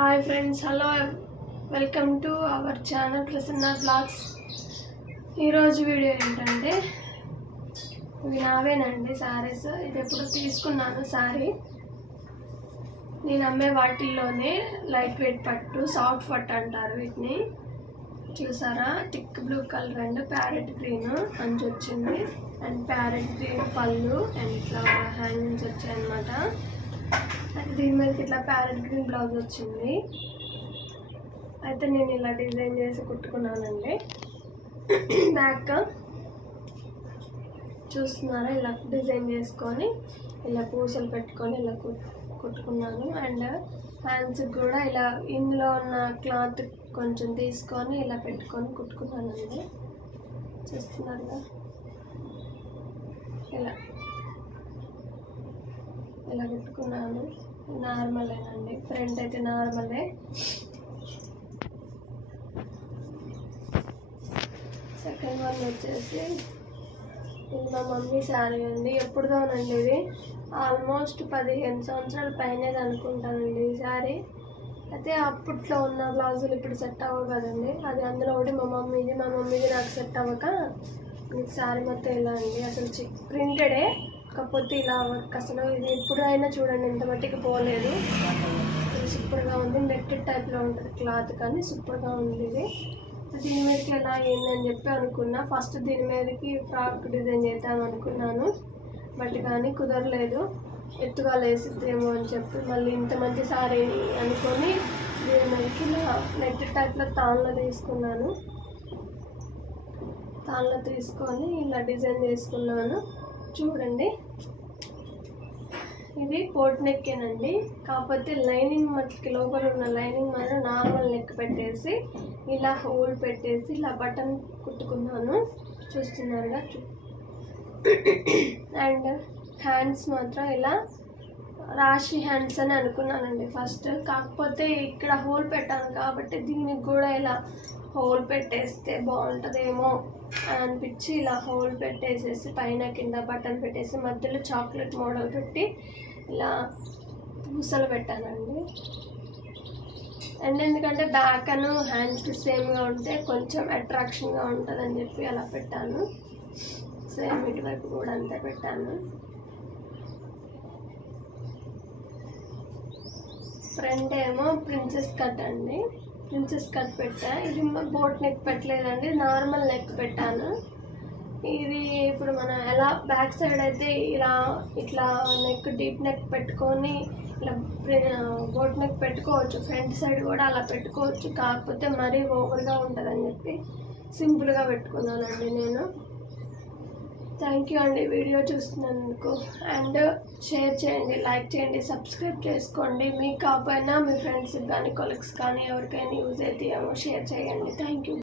Hi friends, hello, welcome to our channel Prasanna blogs. ఈరోజు video ఏంటంటే, ఇవి నావేనండి శారీస్. ఇది ఎప్పుడు తీసుకున్నాను శారీ. నేను అమ్మే వాటిల్లోనే లైట్ వెయిట్ పట్టు, సాఫ్ట్ పట్టు అంటారు వీటిని. చూసారా, tick blue colour and parrot green అంచు వచ్చింది, అండ్ ప్యారెట్ గ్రీన్ పళ్ళు అండ్ ఇట్లా హ్యాంగింగ్స్ వచ్చాయి అన్నమాట. దీని మీదకి ఇట్లా ప్యారెట్ గ్రీన్ బ్లౌజ్ వచ్చింది. అయితే నేను ఇలా డిజైన్ చేసి కుట్టుకున్నానండి. బ్యాక్ చూస్తున్నారా, ఇలా డిజైన్ చేసుకొని ఇలా పూసలు పెట్టుకొని ఇలా కుట్టుకున్నాను. అండ్ హ్యాండ్స్కి కూడా ఇలా ఇందులో ఉన్న క్లాత్ కొంచెం తీసుకొని ఇలా పెట్టుకొని కుట్టుకున్నానండి. చూస్తున్నారుగా, ఇలా ఇలా కుట్టుకున్నాను. నార్మలేనండి, ఫ్రంట్ అయితే నార్మలే. సెకండ్ వన్ వచ్చేసి ఇది మా మమ్మీ శారీ అండి. ఎప్పుడుదోనండి ఇది, ఆల్మోస్ట్ 15 సంవత్సరాల పైనే అనుకుంటానండి ఈ శారీ. అయితే అప్పట్లో ఉన్న బ్లౌజులు ఇప్పుడు సెట్ అవ్వవు కదండి. అది అందులో ఒకటి మా మమ్మీది నాకు సెట్ అవ్వక మీకు శారీ మొత్తం ఇలా అండి. అసలు ప్రింటెడే, కాకపోతే ఇలా అసలు ఇది ఎప్పుడైనా చూడండి ఇంత మట్టికి పోలేదు. ఇది సూపర్గా ఉంది. నెట్టెడ్ టైప్లో ఉంటుంది క్లాత్, కానీ సూపర్గా ఉంది ఇది. దీని మీదకి ఎలా ఏందని చెప్పి అనుకున్నా. ఫస్ట్ దీని మీదకి ఫ్రాక్ డిజైన్ చేద్దాం అనుకున్నాను, బట్ కానీ కుదరలేదు. ఎత్తుగా లేసిద్దేమో అని చెప్పి మళ్ళీ ఇంత మంచి సారీ అనుకొని దీని మీదకి ఇలా నెట్టెడ్ టైప్లో తాళ్ళలో తీసుకున్నాను. తాళ్ళలో తీసుకొని ఇలా డిజైన్ చేసుకున్నాను. చూడండి, ఇది పోట్ నెక్కేనండి. కాకపోతే లైనింగ్ మట్టుకి లోపల ఉన్న లైనింగ్ మాత్రం నార్మల్ నెక్ పెట్టేసి ఇలా హోల్ పెట్టేసి ఇలా బటన్ కుట్టుకున్నాను. చూస్తున్నారుగా. అండ్ హ్యాండ్స్ మాత్రం ఇలా రాశి హ్యాండ్స్ అని అనుకున్నానండి ఫస్ట్. కాకపోతే ఇక్కడ హోల్ పెట్టాను కాబట్టి దీనికి కూడా ఇలా హోల్ పెట్టేస్తే బాగుంటుందేమో అని అనిపించి ఇలా హోల్ పెట్టేసేసి పైన కింద బటన్ పెట్టేసి మధ్యలో చాక్లెట్ మోడల్ పెట్టి ఇలా పూసలు పెట్టానండి. అండ్ ఎందుకంటే బ్యాక్ అను హ్యాండ్స్కి సేమ్గా ఉంటే కొంచెం అట్రాక్షన్గా ఉంటుందని చెప్పి అలా పెట్టాను. సేమ్ ఇటువైపు కూడా అంతే పెట్టాను. ఫ్రంట్ ఏమో ప్రిన్సెస్ కట్ అండి, ప్రిన్సెస్ కట్ పెట్టా. ఇది బోట్ నెక్ పెట్టలేదండి, నార్మల్ నెక్ పెట్టాను. ఇది ఇప్పుడు మనం ఎలా బ్యాక్ సైడ్ అయితే ఇలా ఇట్లా నెక్ డీప్ నెక్ పెట్టుకొని ఇలా బోట్ నెక్ పెట్టుకోవచ్చు, ఫ్రంట్ సైడ్ కూడా అలా పెట్టుకోవచ్చు. కాకపోతే మరీ ఓవర్గా ఉంటుందని చెప్పి సింపుల్గా పెట్టుకున్నానండి నేను. థ్యాంక్ యూ అండి వీడియో చూస్తున్నందుకు. అండ్ షేర్ చేయండి, లైక్ చేయండి, సబ్స్క్రైబ్ చేసుకోండి. మీకు కాకపోయినా మీ ఫ్రెండ్స్కి కానీ కొలీగ్స్ కానీ ఎవరికైనా యూజ్ అయితే ఏమో షేర్ చేయండి. Thank you.